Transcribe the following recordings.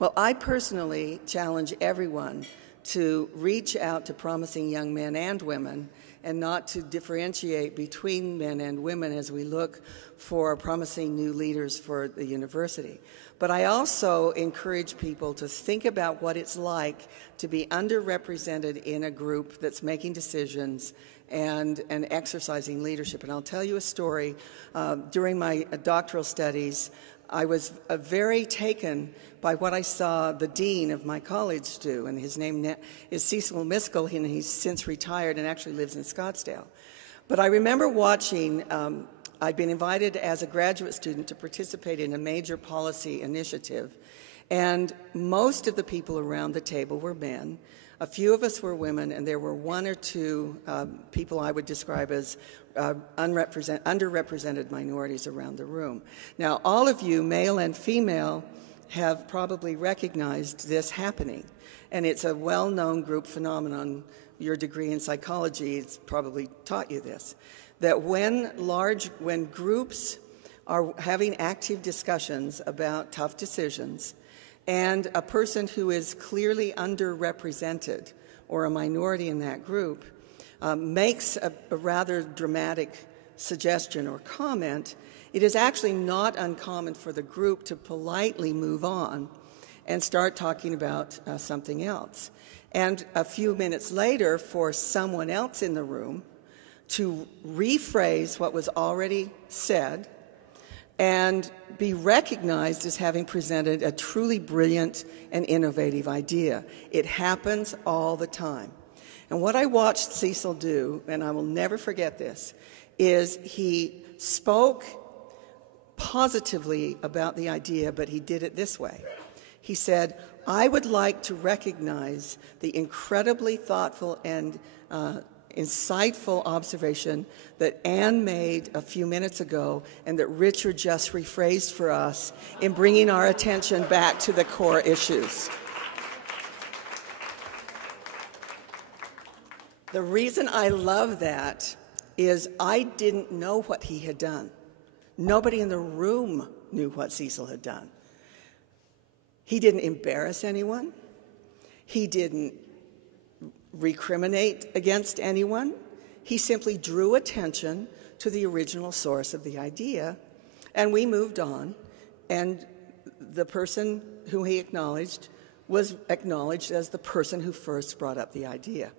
Well, I personally challenge everyone to reach out to promising young men and women and not to differentiate between men and women as we look for promising new leaders for the university. But I also encourage people to think about what it's like to be underrepresented in a group that's making decisions and exercising leadership. And I'll tell you a story. During my doctoral studies, I was very taken by what I saw the dean of my college do, and his name is Cecil Miskell, and he's since retired and actually lives in Scottsdale. But I remember watching, I'd been invited as a graduate student to participate in a major policy initiative, and most of the people around the table were men. A few of us were women, and there were one or two people I would describe as underrepresented minorities around the room. Now, all of you, male and female, have probably recognized this happening, and it's a well-known group phenomenon. Your degree in psychology has probably taught you this, that when groups are having active discussions about tough decisions, and a person who is clearly underrepresented or a minority in that group makes a rather dramatic suggestion or comment, it is actually not uncommon for the group to politely move on and start talking about something else. And a few minutes later, for someone else in the room to rephrase what was already said and be recognized as having presented a truly brilliant and innovative idea. It happens all the time. And what I watched Cecil do, and I will never forget this, is he spoke positively about the idea, but he did it this way. He said, I would like to recognize the incredibly thoughtful and insightful observation that Anne made a few minutes ago and that Richard just rephrased for us in bringing our attention back to the core issues. The reason I love that is I didn't know what he had done. Nobody in the room knew what Cecil had done. He didn't embarrass anyone. He didn't recriminate against anyone. He simply drew attention to the original source of the idea, and we moved on, and the person who he acknowledged was acknowledged as the person who first brought up the idea.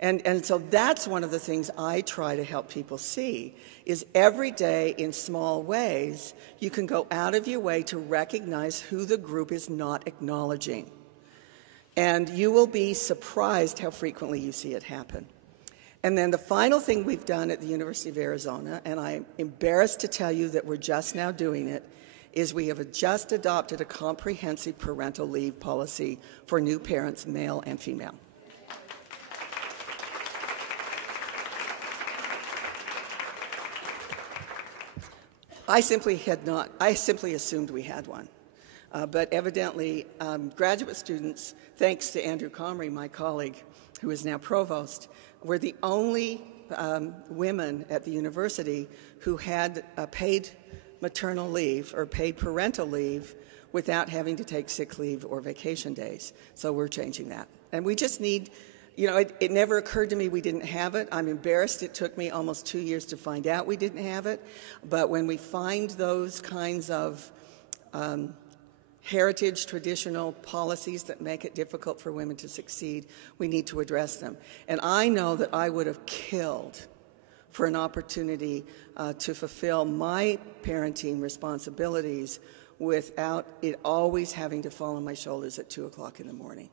And so that's one of the things I try to help people see, is every day in small ways, you can go out of your way to recognize who the group is not acknowledging. And you will be surprised how frequently you see it happen. And then the final thing we've done at the University of Arizona, and I'm embarrassed to tell you that we're just now doing it, is we have just adopted a comprehensive parental leave policy for new parents, male and female. I simply assumed we had one. But evidently, graduate students, thanks to Andrew Comrie, my colleague, who is now provost, were the only women at the university who had paid maternal leave or paid parental leave without having to take sick leave or vacation days. So we're changing that. And we just need, you know, it never occurred to me we didn't have it. I'm embarrassed it took me almost 2 years to find out we didn't have it. But when we find those kinds of heritage, traditional policies that make it difficult for women to succeed, we need to address them. And I know that I would have killed for an opportunity to fulfill my parenting responsibilities without it always having to fall on my shoulders at 2 o'clock in the morning.